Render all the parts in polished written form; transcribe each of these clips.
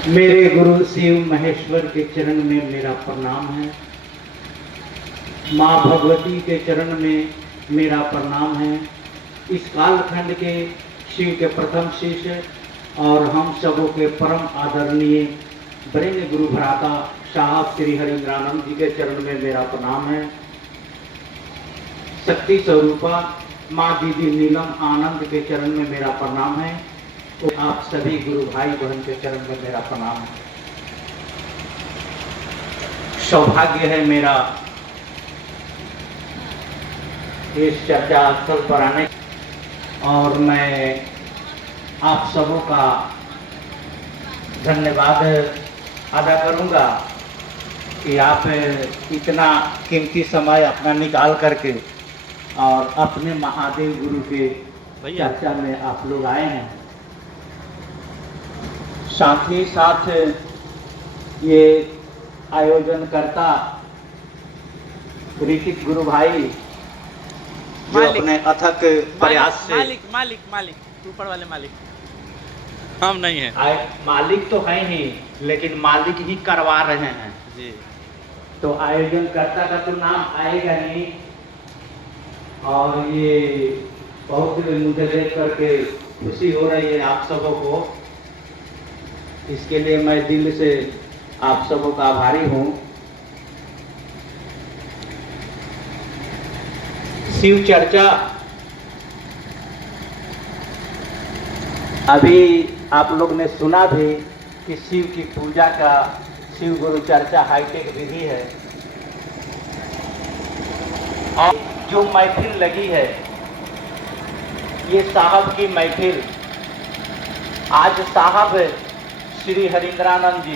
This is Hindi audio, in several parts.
मेरे गुरु शिव महेश्वर के चरण में मेरा प्रणाम है। माँ भगवती के चरण में मेरा प्रणाम है। इस कालखंड के शिव के प्रथम शिष्य और हम सबों के परम आदरणीय वरेण्य गुरु भ्राता साहब श्री हरिंद्रानंद जी के चरण में मेरा प्रणाम है। शक्ति स्वरूपा माँ दीदी नीलम आनंद के चरण में मेरा प्रणाम है। तो आप सभी गुरु भाई बहन के चरण में मेरा प्रणाम है। सौभाग्य है मेरा इस चर्चा स्थल पर आने और मैं आप सबों का धन्यवाद अदा करूंगा कि आप इतना कीमती समय अपना निकाल करके और अपने महादेव गुरु के चर्चा में आप लोग आए हैं। साथ ही साथ ये आयोजन करता ऋतिक गुरु भाई जो अपने अथक प्रयास से मालिक ऊपर वाले मालिक हम नहीं है। मालिक तो है ही, लेकिन मालिक ही करवा रहे हैं जी। तो आयोजन करता का तो नाम आएगा नहीं। और ये बहुत मुझे देख करके खुशी हो रही है आप सबों को। इसके लिए मैं दिल से आप सबों का आभारी हूँ। शिव चर्चा अभी आप लोग ने सुना भी कि शिव की पूजा का शिव गुरु चर्चा हाईटेक विधि है। और जो महफिल लगी है ये साहब की महफिल। आज साहब श्री हरिंद्रानंद जी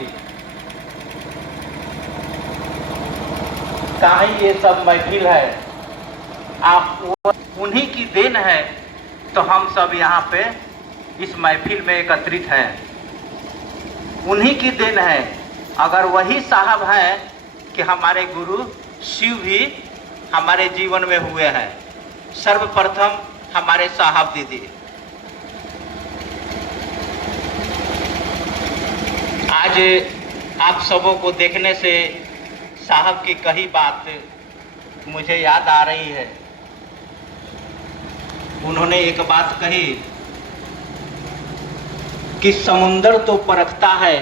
का ही ये सब महफिल है। आप उन्हीं की देन है तो हम सब यहाँ पे इस महफिल में एकत्रित हैं। उन्हीं की देन है। अगर वही साहब हैं कि हमारे गुरु शिव भी हमारे जीवन में हुए हैं। सर्वप्रथम हमारे साहब दीदी। आज आप सबों को देखने से साहब की कही बात मुझे याद आ रही है। उन्होंने एक बात कही कि समुंदर तो परखता है,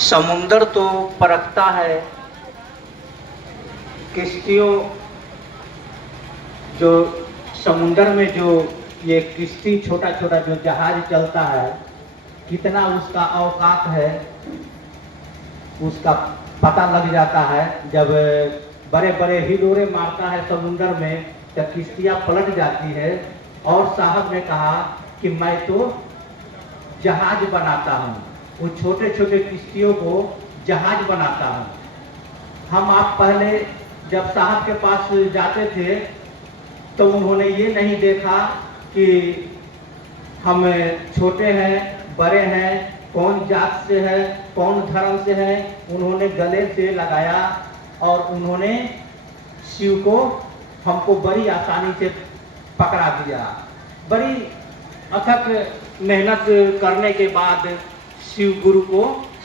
समुंदर तो परखता है, किश्तियों जो समुंदर में जो ये किश्ती छोटा छोटा जो जहाज चलता है कितना उसका औकात है उसका पता लग जाता है। जब बड़े बड़े हिलोरे मारता है समुंदर में तो किश्तियाँ पलट जाती है। और साहब ने कहा कि मैं तो जहाज बनाता हूँ, वो छोटे छोटे किश्तियों को जहाज बनाता हूँ। हम आप पहले जब साहब के पास जाते थे तो उन्होंने ये नहीं देखा कि हम छोटे हैं बड़े हैं, कौन जात से है कौन धर्म से है। उन्होंने गले से लगाया और उन्होंने शिव को हमको बड़ी आसानी से पकड़ा दिया। बड़ी अथक मेहनत करने के बाद शिव गुरु को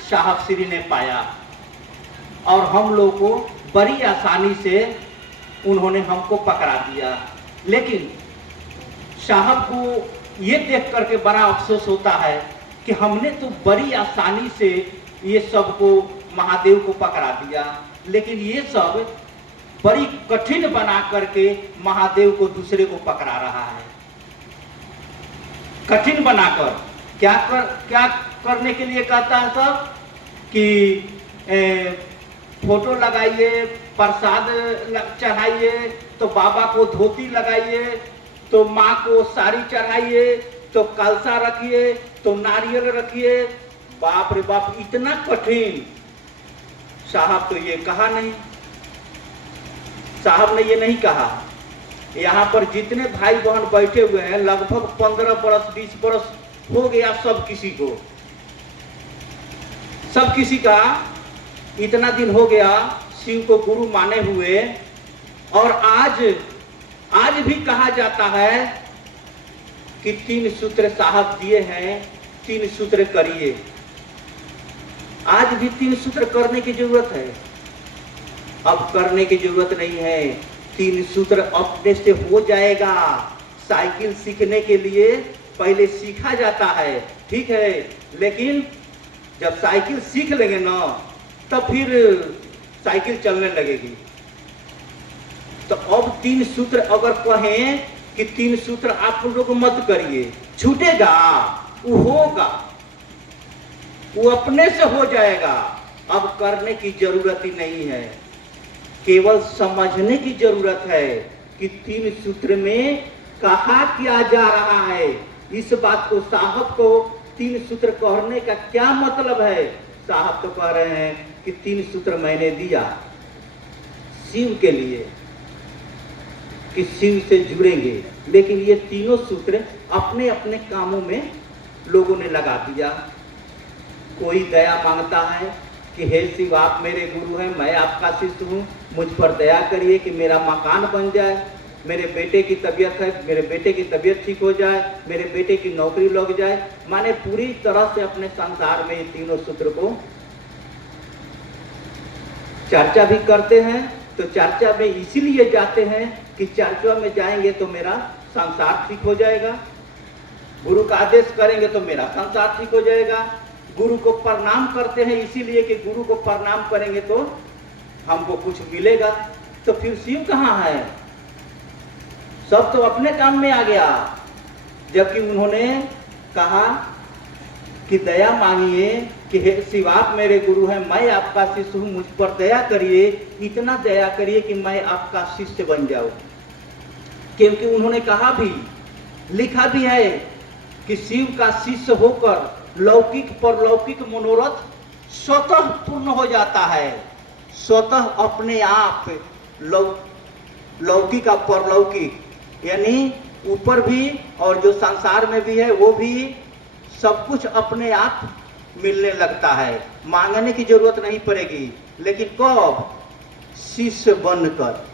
साहब श्री ने पाया और हम लोग को बड़ी आसानी से उन्होंने हमको पकड़ा दिया। लेकिन साहब को ये देख करके बड़ा अफसोस होता है कि हमने तो बड़ी आसानी से ये सब को महादेव को पकड़ा दिया, लेकिन ये सब बड़ी कठिन बना करके महादेव को दूसरे को पकड़ा रहा है। कठिन बनाकर क्या करने के लिए कहता है सब कि फोटो लगाइए, प्रसाद चढ़ाइए, तो बाबा को धोती लगाइए, तो माँ को साड़ी चढ़ाइए, तो कलसा रखिए, तो नारियल रखिए। बाप रे बाप, इतना कठिन। साहब तो ये कहा नहीं, साहब ने ये नहीं कहा। यहाँ पर जितने भाई बहन बैठे हुए हैं लगभग 15 बरस 20 बरस हो गया सब किसी का इतना दिन हो गया शिव को गुरु माने हुए। और आज भी कहा जाता है कि 3 सूत्र साहब दिए हैं, तीन सूत्र करिए। आज भी तीन सूत्र करने की जरूरत है, अब करने की जरूरत नहीं है। तीन सूत्र अपने से हो जाएगा। साइकिल सीखने के लिए पहले सीखा जाता है, ठीक है, लेकिन जब साइकिल सीख लेंगे ना तब फिर साइकिल चलने लगेगी। तो अब तीन सूत्र अगर कहें कि तीन सूत्र आप लोग मत करिए, छूटेगा, वो होगा, वो अपने से हो जाएगा। अब करने की जरूरत ही नहीं है, केवल समझने की जरूरत है कि तीन सूत्र में कहा क्या जा रहा है। इस बात को साहब को तीन सूत्र कहने का क्या मतलब है। साहब तो कह रहे हैं कि तीन सूत्र मैंने दिया शिव के लिए कि शिव से जुड़ेंगे, लेकिन ये तीनों सूत्र अपने अपने कामों में लोगों ने लगा दिया। कोई दया मांगता है कि हे शिव आप मेरे गुरु हैं, मैं आपका शिष्य हूँ, मुझ पर दया करिए कि मेरा मकान बन जाए, मेरे बेटे की तबीयत है, मेरे बेटे की तबीयत ठीक हो जाए, मेरे बेटे की नौकरी लग जाए। माने पूरी तरह से अपने संसार में ये तीनों सूत्र को चर्चा भी करते हैं। तो चर्चा में इसीलिए जाते हैं कि चर्चा में जाएंगे तो मेरा संसार ठीक हो जाएगा, गुरु का आदेश करेंगे तो मेरा संसार ठीक हो जाएगा। गुरु को प्रणाम करते हैं इसीलिए कि गुरु को प्रणाम करेंगे तो हमको कुछ मिलेगा। तो फिर शिव कहाँ है? सब तो अपने काम में आ गया, जबकि उन्होंने कहा कि दया मांगिए कि हे शिव आप मेरे गुरु हैं, मैं आपका शिष्य हूँ, मुझ पर दया करिए, इतना दया करिए कि मैं आपका शिष्य बन जाऊं। क्योंकि उन्होंने कहा भी, लिखा भी है कि शिव का शिष्य होकर लौकिक परलौकिक मनोरथ स्वतः पूर्ण हो जाता है। स्वतः अपने आप लौकिक और परलौकिक यानी ऊपर भी और जो संसार में भी है वो भी सब कुछ अपने आप मिलने लगता है, मांगने की जरूरत नहीं पड़ेगी। लेकिन कब? शिष्य बनकर।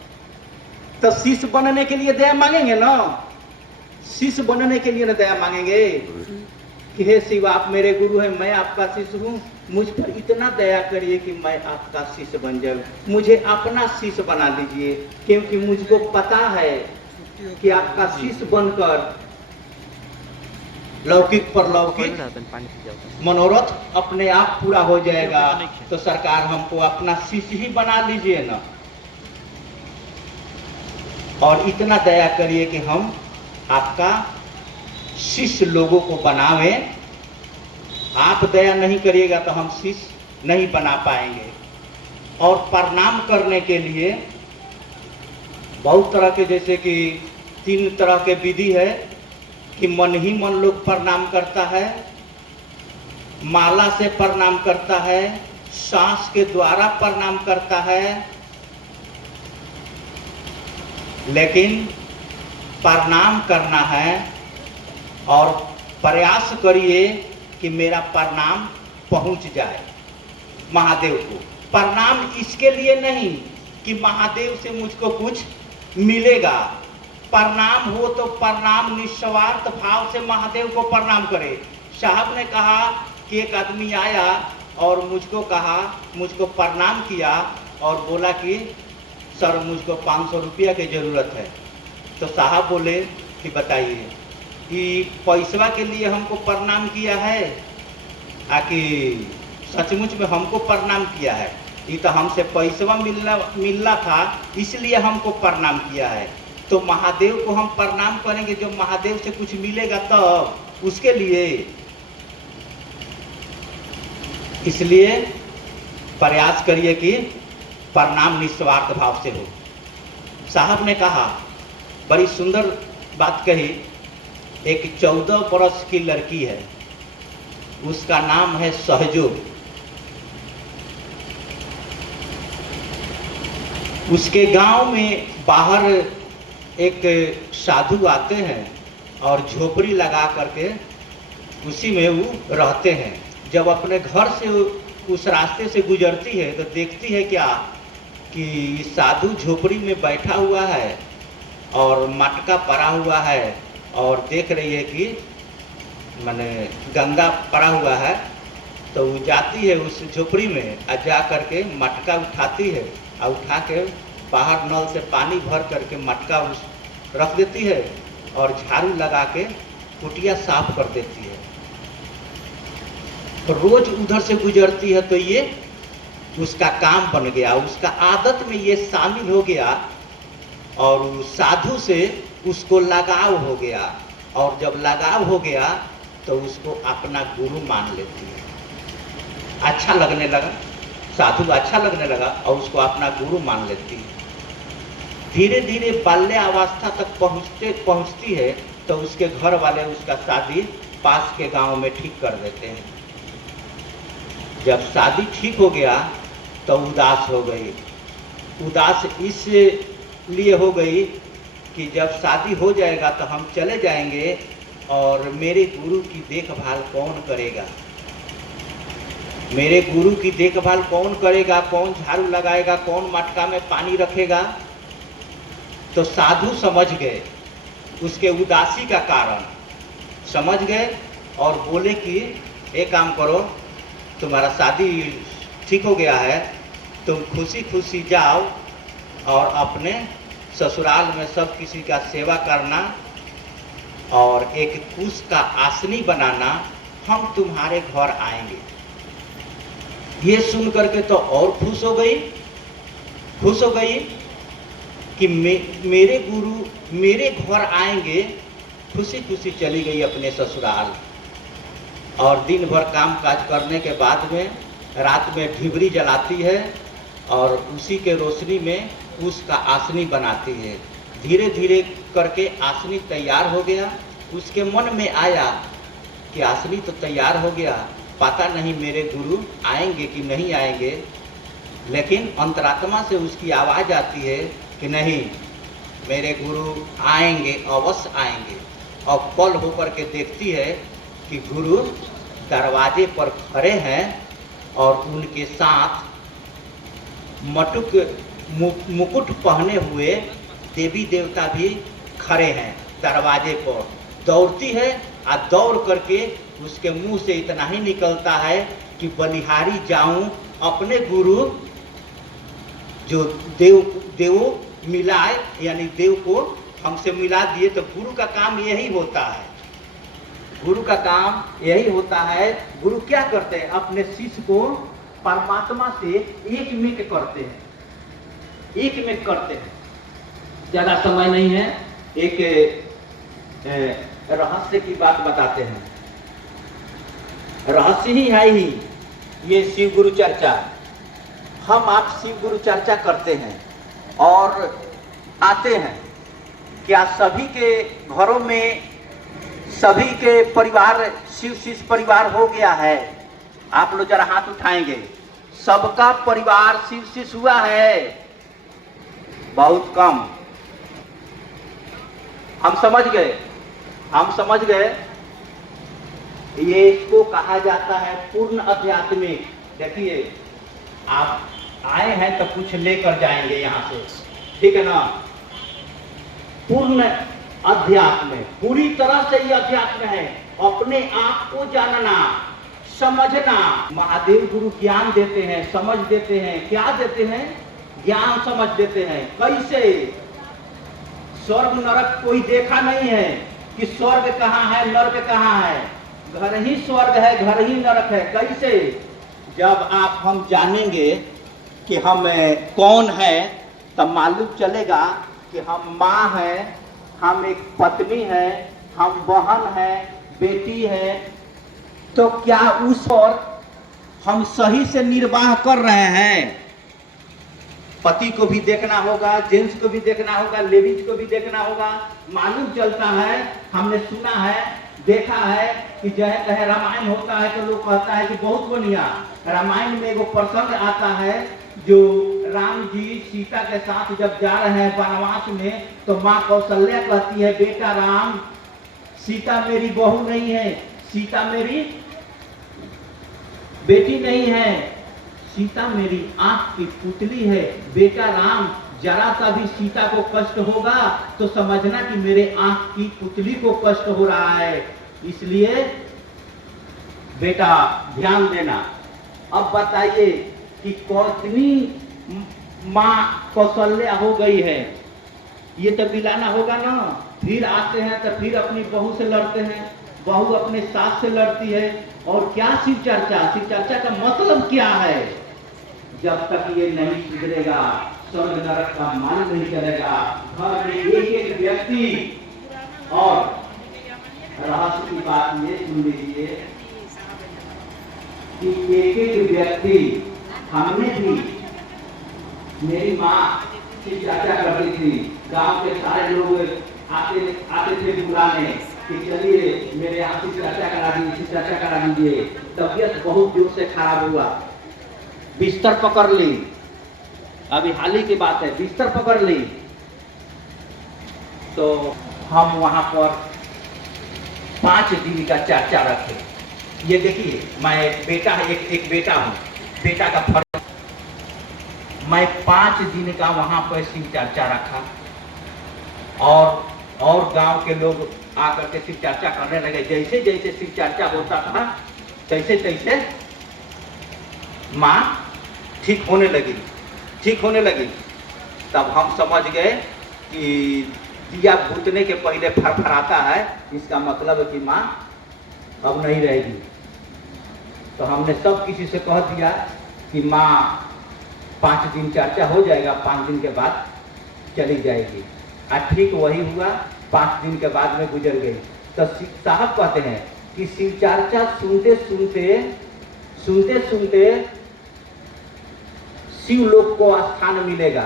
तो शिष्य बनने के लिए दया मांगेंगे ना, शिष्य बनने के लिए ना दया मांगेंगे कि हे शिव आप मेरे गुरु हैं, मैं आपका शिष्य हूँ, मुझ पर इतना दया करिए कि मैं आपका शिष्य बन जाऊं, मुझे अपना शिष्य बना दीजिए। क्योंकि मुझको पता है कि आपका शिष्य बनकर लौकिक परलौकिक मनोरथ अपने आप पूरा हो जाएगा। तो सरकार हमको अपना शिष्य ही बना लीजिए ना, और इतना दया करिए कि हम आपका शिष्य लोगों को बनावे। आप दया नहीं करिएगा तो हम शिष्य नहीं बना पाएंगे। और प्रणाम करने के लिए बहुत तरह के, जैसे कि 3 तरह के विधि है कि मन ही मन लोग प्रणाम करता है, माला से प्रणाम करता है, सांस के द्वारा प्रणाम करता है। लेकिन प्रणाम करना है और प्रयास करिए कि मेरा प्रणाम पहुंच जाए महादेव को। प्रणाम इसके लिए नहीं कि महादेव से मुझको कुछ मिलेगा। प्रणाम हो तो प्रणाम निस्वार्थ भाव से महादेव को प्रणाम करे। साहब ने कहा कि एक आदमी आया और मुझको कहा, मुझको प्रणाम किया और बोला कि सर मुझको 500 रुपया की ज़रूरत है। तो साहब बोले कि बताइए कि पैसवा के लिए हमको प्रणाम किया है कि सचमुच में हमको प्रणाम किया है? ये तो हमसे पैसवा मिलना था इसलिए हमको प्रणाम किया है। तो महादेव को हम प्रणाम करेंगे जो महादेव से कुछ मिलेगा तब उसके लिए। इसलिए प्रयास करिए कि प्रणाम निस्वार्थ भाव से हो। साहब ने कहा, बड़ी सुंदर बात कही। एक 14 बरस की लड़की है, उसका नाम है सहजोग। उसके गांव में बाहर एक साधु आते हैं और झोपड़ी लगा करके उसी में वो रहते हैं। जब अपने घर से उस रास्ते से गुजरती है तो देखती है क्या कि साधु झोपड़ी में बैठा हुआ है और मटका पड़ा हुआ है और देख रही है कि माने गंगा पड़ा हुआ है, तो वो जाती है उस झोपड़ी में और जा करके मटका उठाती है और उठा के बाहर नल से पानी भर करके मटका उस रख देती है और झाड़ू लगा के कुटिया साफ कर देती है। तो रोज उधर से गुजरती है, तो ये उसका काम बन गया, उसका आदत में ये शामिल हो गया और साधु से उसको लगाव हो गया, और जब लगाव हो गया तो उसको अपना गुरु मान लेती है। अच्छा लगने लगा, साधु अच्छा लगने लगा और उसको अपना गुरु मान लेती है। धीरे धीरे बाल्यावस्था तक पहुंचती है तो उसके घर वाले उसका शादी पास के गांव में ठीक कर देते हैं। जब शादी ठीक हो गया तो उदास हो गई। उदास इसलिए हो गई कि जब शादी हो जाएगा तो हम चले जाएंगे और मेरे गुरु की देखभाल कौन करेगा, मेरे गुरु की देखभाल कौन करेगा, कौन झाड़ू लगाएगा, कौन मटका में पानी रखेगा। तो साधु समझ गए उसके उदासी का कारण, समझ गए और बोले कि एक काम करो, तुम्हारा शादी ठीक हो गया है, तुम खुशी खुशी जाओ और अपने ससुराल में सब किसी का सेवा करना और एक कुश का आसनी बनाना, हम तुम्हारे घर आएंगे। ये सुन करके तो और खुश हो गई कि मेरे गुरु मेरे घर आएंगे। खुशी खुशी चली गई अपने ससुराल और दिन भर काम काज करने के बाद में रात में ढिबरी जलाती है और उसी के रोशनी में उसका आसनी बनाती है। धीरे धीरे करके आसनी तैयार हो गया। उसके मन में आया कि आसनी तो तैयार हो गया, पता नहीं मेरे गुरु आएंगे कि नहीं आएंगे। लेकिन अंतरात्मा से उसकी आवाज़ आती है कि नहीं, मेरे गुरु आएंगे, अवश्य आएंगे। और कल होकर के देखती है कि गुरु दरवाजे पर खड़े हैं और उनके साथ मुकुट पहने हुए देवी देवता भी खड़े हैं दरवाजे पर। दौड़ती है और दौड़ करके उसके मुंह से इतना ही निकलता है कि बलिहारी जाऊं अपने गुरु जो देव मिलाए, यानी देव को हमसे मिला दिए। तो गुरु का काम यही होता है, गुरु का काम यही होता है। गुरु क्या करते हैं, अपने शिष्य को परमात्मा से एक में करते हैं। ज़्यादा समय नहीं है, एक रहस्य की बात बताते हैं। रहस्य ही है ही ये शिव गुरु चर्चा। हम आप शिव गुरु चर्चा करते हैं और आते हैं। क्या सभी के घरों में सभी के परिवार शिव शिष्य परिवार हो गया है? आप लोग जरा हाथ उठाएंगे। सबका परिवार शिव शिष्य हुआ है? बहुत कम। हम समझ गए। ये इसको कहा जाता है पूर्ण आध्यात्मिक। देखिए, आप आए हैं तो कुछ लेकर जाएंगे यहाँ से, ठीक है ना। पूर्ण अध्यात्म, पूरी तरह से ये अध्यात्म है। अपने आप को जानना, समझना। महादेव गुरु ज्ञान देते हैं, समझ देते हैं। क्या देते हैं? ज्ञान समझ देते हैं। कैसे? स्वर्ग नरक कोई देखा नहीं है कि स्वर्ग कहाँ है, नरक कहाँ है। घर ही स्वर्ग है, घर ही नरक है। कैसे? जब हम जानेंगे कि हम कौन है, तब मालूम चलेगा कि हम माँ हैं, हम एक पत्नी हैं, हम बहन हैं, बेटी है। तो क्या उस और हम सही से निर्वाह कर रहे हैं? पति को भी देखना होगा, जेंट्स को भी देखना होगा, लेडीज को भी देखना होगा। मालूम चलता है, हमने सुना है, देखा है कि जय रामायण होता है तो लोग कहता है कि बहुत बढ़िया। रामायण में एगो प्रसंग आता है जो राम जी सीता के साथ जब जा रहे हैं वनवास में, तो माँ कौशल्या कहती है, बेटा राम, सीता मेरी बहू नहीं है, सीता मेरी बेटी नहीं है, सीता मेरी आंख की पुतली है। बेटा राम, जरा सा भी सीता को कष्ट होगा तो समझना कि मेरे आंख की पुतली को कष्ट हो रहा है। इसलिए बेटा ध्यान देना। अब बताइए कि कितनी माँ कौशल्या हो गई है, ये तो मिलाना होगा ना। फिर आते हैं तो फिर अपनी बहू से लड़ते हैं, बहू अपने सास से लड़ती है। और क्या शिव चर्चा, शिव चर्चा का मतलब क्या है? जब तक ये नहीं सुधरेगा, स्वर्ग नरक का मालूम नहीं चलेगा। घर में एक एक व्यक्ति, और रहस्य की बात ये सुन लीजिए कि एक एक व्यक्ति, हमने भी, मेरी माँ शिव चर्चा करती थी, गांव के सारे लोग आते थे बुलाने कि चलिए मेरे यहाँ शिव चर्चा करा दीजिए, शिव चर्चा करा दीजिए। तबीयत बहुत जोर से खराब हुआ, बिस्तर पकड़ ली। अभी हाल ही की बात है, बिस्तर पकड़ ली तो हम वहां पर 5 दिन का चर्चा रखे। ये देखिए, मैं बेटा एक बेटा हूँ, बेटा का फर्ज, मैं 5 दिन का वहां पर शिव चर्चा रखा। और गांव के लोग आकर के शिव चर्चा करने लगे। जैसे जैसे शिव चर्चा होता था तैसे तैसे माँ ठीक होने लगी। तब हम समझ गए कि दिया बुझने के पहले फरफराता है, इसका मतलब है कि माँ अब नहीं रहेगी। तो हमने सब किसी से कह दिया कि माँ 5 दिन चर्चा हो जाएगा, 5 दिन के बाद चली जाएगी। ठीक वही हुआ, 5 दिन के बाद में गुजर गई। तो साहब कहते हैं कि शिव चर्चा सुनते सुनते शिव लोक को स्थान मिलेगा।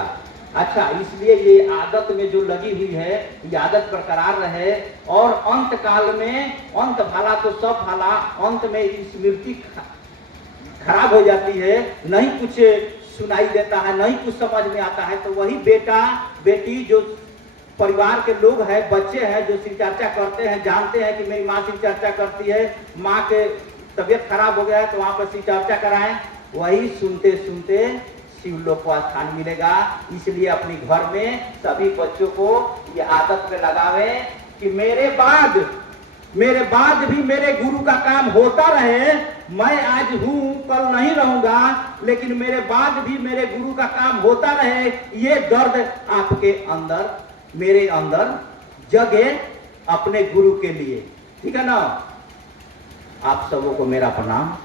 अच्छा, इसलिए ये आदत में जो लगी हुई है, ये आदत बरकरार रहे। और अंत काल में, अंत भला तो सब भला, अंत में स्मृति खराब हो जाती है, नहीं कुछ सुनाई देता है, नहीं कुछ समझ में आता है। तो वही बेटा बेटी, जो परिवार के लोग हैं, बच्चे हैं, जो शिव चर्चा करते हैं, जानते हैं कि मेरी माँ शिव चर्चा करती है, माँ के तबीयत खराब हो गया है तो वहाँ पर शिव चर्चा कराएं। वही सुनते सुनते शिव लोक को स्थान मिलेगा। इसलिए अपनी घर में सभी बच्चों को ये आदत में लगावे कि मेरे बाद भी मेरे गुरु का काम होता रहे। मैं आज हूँ, कल नहीं रहूंगा, लेकिन मेरे बाद भी मेरे गुरु का काम होता रहे। ये दर्द आपके अंदर, मेरे अंदर जगे अपने गुरु के लिए। ठीक है ना? आप सबों को मेरा प्रणाम।